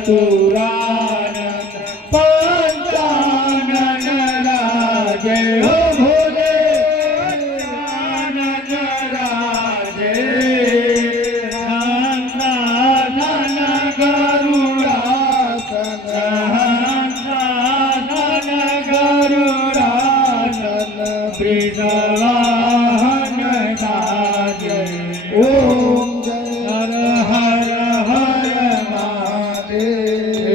चतुरानंद पंचानन राजे हो भोले पंचानन राजे हंसानन गरुडासन हंसानन गरुडासन वृषवाहन राजे ओम हर हर हर महादेव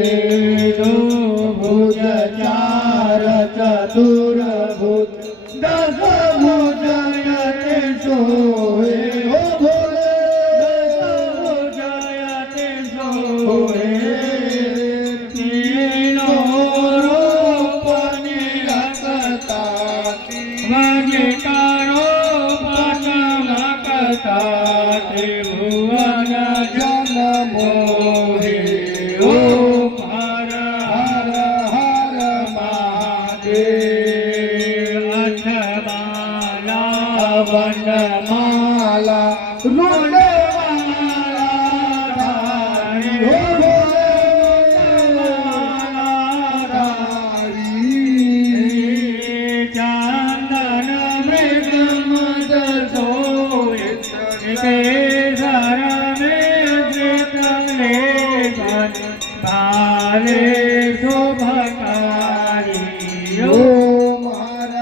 भुज चार चतुर्भुज दस भुज यते सोए हो भोले दस भुज यते सोए तीनों रूप निरखता वनिकारो पनमकता त्रिभुवन जन मोहे ओम हर हर हर महादेव अठमाला वनमाला रुंडमाला धारी हो भोले रुंडमाला धारी चंदन मृगम सोए केसर भाले शोभकारी ओम हर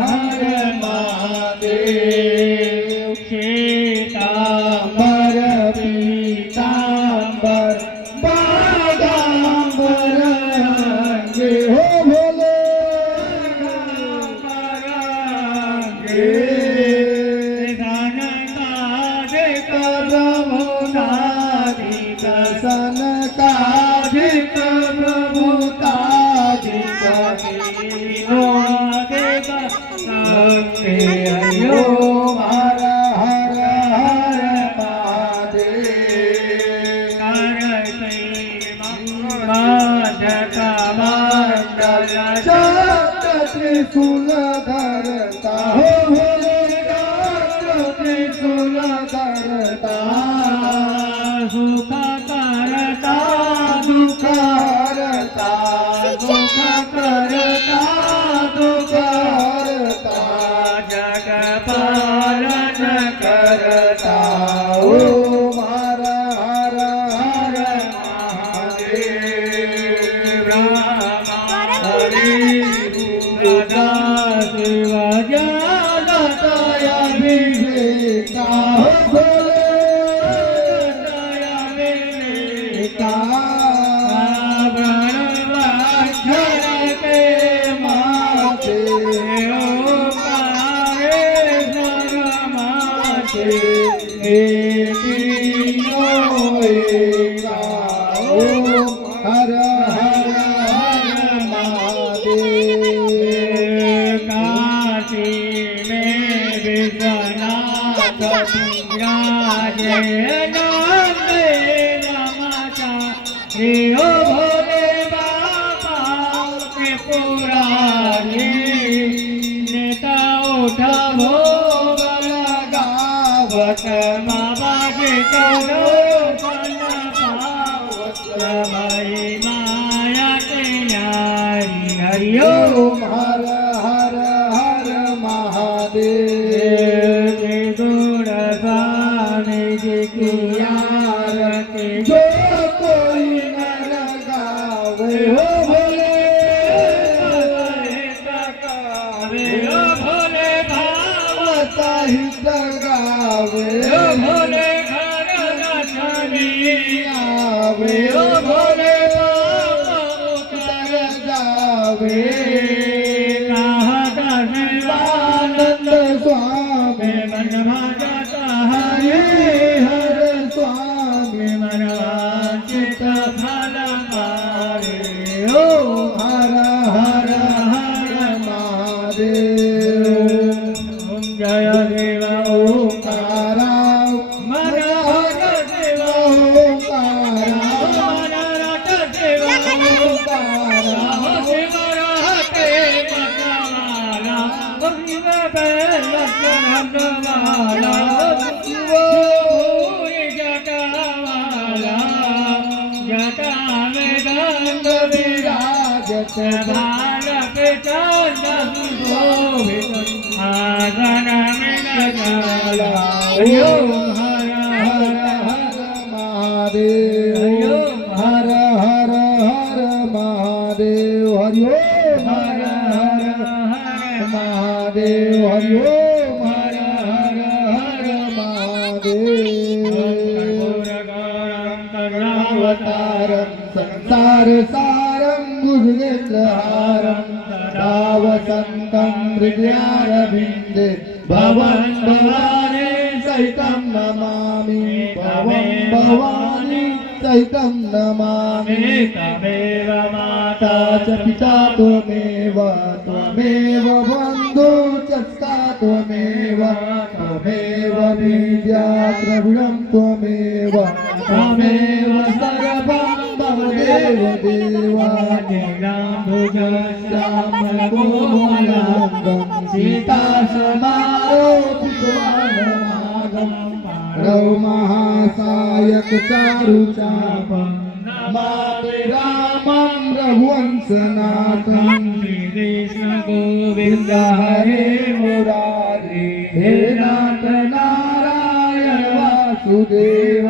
हर महादेव श्वेतांबर पीतांबर बागांबर रंगे हो भोले रंगे सन काधिक प्रभुताधिक ओम हर हर हर महादेव त्रिशूल धरता हो भोले त्रिशूल धरता सुख करता दुख हरता सुख करता दुख हरता जग पालन करता ओम हर हर हर महादेव हरि रुद्रा शिव जगतया अभिषेका हो भोले हर हर हर महादेव काशी में विश्वनाथ विराजे नंदे नमः ओ भोले बाबा त्रिपुरारी नेता उठा भोग लगावत माबाजी करो मई माया तेरी हरि ओम हर हर हर महादेव गुण स्वामी जी की आरती जो कोई न लगावे हो भोले हो भोले भावत हित गावे हो भोले घर दर्शनी आवे हो भोले बाबा उतर जावे आनंद स्वामी मन भाजता हरे हर स्वामी मन वांछित फल पावे ओम हर हर हर महादेव ओम जय देव ओंकारा मन हर देव ओंकारा मन रट देव ओंकारा शिव रहते पटवाला शिव बेलचंदवाला शिव भूरि जटावाला जटा में गंग विराजत बालक चंदन शोभित आसन में गजाला हरि ओम हर हर हर महादेव हरि ओम हर हर हर महादेव हरि ओम हर हर हर महादेव हरि ओम हर हर हर महादेव अवतारं संसार सारं भुजगेन्द्रहारं सदा वसन्तं हृदयारविन्दे भवन् भवानी सहितं नमामि भवन् भवानी सहितं नमामि तमेव माता च पिता त्वमेव त्वमेव बन्धु च सखा त्वमेव त्वमेव विद्या द्रविणं त्वमेव त्वमेव सर्वं मम देव देवानीलाम्बुजश्यामलकोमलाङ्गं सीतासमारोपितवानमागं रौमहासायक चारुचापं नमामि रामं रघुवंशनाथं श्रीकृष्ण गोविन्द हरे मुरारी हे नाथ नारायण वासुदेव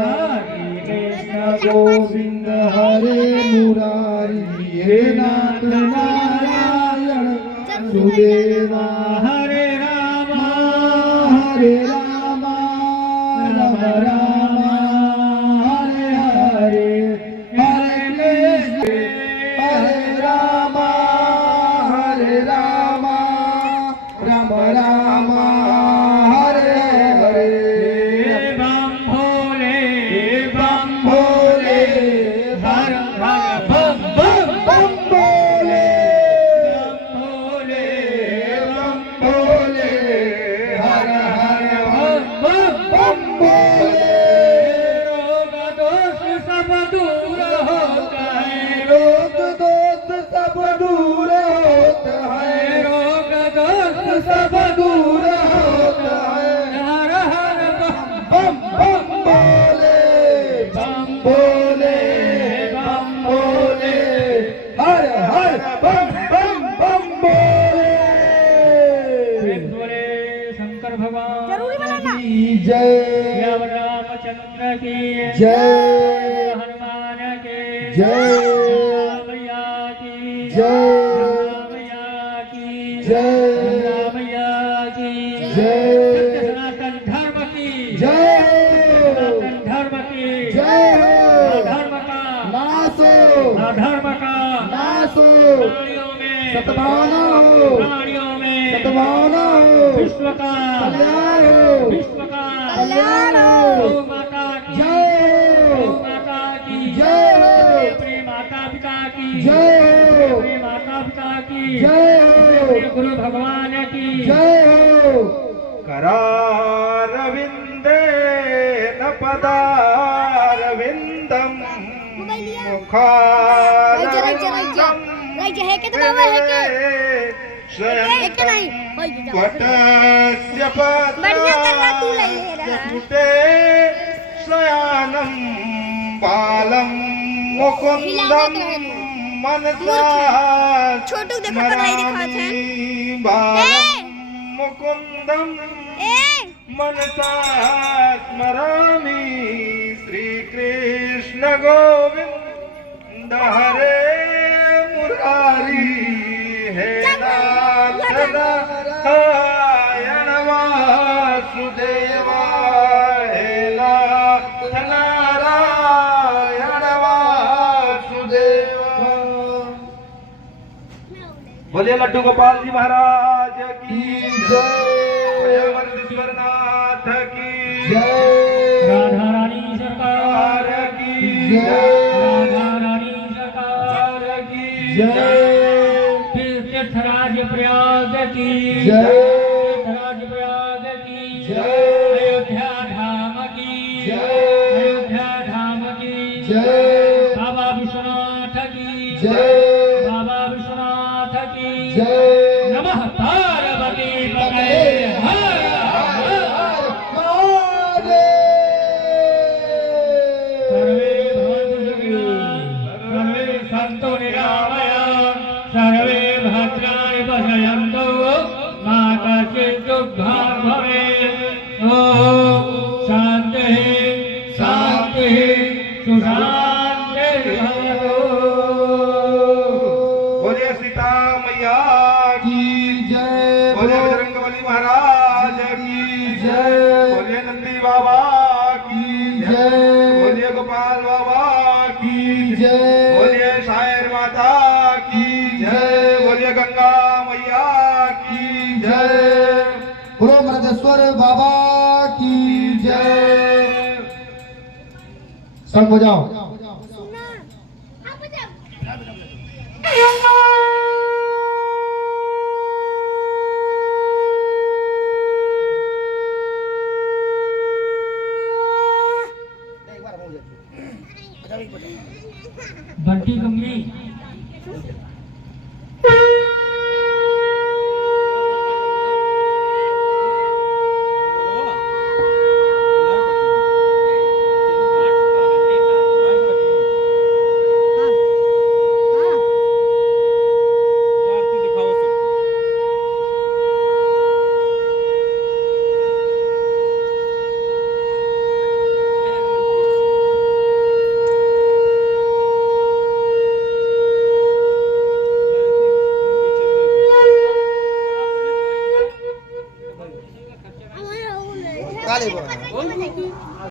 गोविंद हरे मुरारी हे नाथ नारायण वासुदेवा हरे राम राम राम हरे हरे हरे कृष्ण हरे राम राम राम हरे हरे बम भोले हर हर बम बम बम भोले बम भोले हर हर बम बम भोले रोग दोष सब दूर होता है रोग दोष सब दूर होता है रोग दोष सब दूर होता है हर हर बम बम भोले बम भोले हर हर बम बम बम भोले शंकर भगवान की जय रामचंद्र की जय हनुमान के जय मैया की जय मैया की जय मैया की जय सनातन धर्म की जय सनातन धर्म की जय धर्म का नासो धर्म का नासो प्राणियों में सतभावना हो प्राणियों में सतभावना हो विश्व का कल्याण हो विश्व का कल्याण हो गौ माता की जय गौ माता की जय अपने माता पिता की जय अपने माता पिता की जय अपने गुरु भगवान की जय करारविंदे न पदारविंदम मुखारविंदम वटस्य पदास्यपुटे शयानं बालं मुकुन्दं मनसा स्मरामि बालं मुकुन्दं मनसा स्मरामि श्रीकृष्ण गोविन्द हरे मुरारी हे नाथ नारायण वासुदेवा हे नाथ नारायण वासुदेवा। बोलिए लड्डू गोपाल जी महाराज की जय वरदेश्वरनाथ की जय राधा रानी सरकार की जय राधा रानी सरकार की जय तीर्थराज प्रयाग की जय तीर्थराज प्रयाग की जय अयोध्या धाम की जय अयोध्या धाम की जय बाबा विश्वनाथ की जय बाबा विश्वनाथ की जय नमः पार्वती पते हर हर महादेव सर्वे भवन्तु सुखिनः हो बोलिए सीता मैया की की जय बोलिए बजरंगबली महाराज की जय बोलिए नंदी बाबा की जय बोलिए गोपाल बाबा की जय बोलिए शायर माता की जय बोलिए गंगा मैया की जय बोलो मृदेश्वर बाबा की जय सब बजाओ बंटी गम्मी काले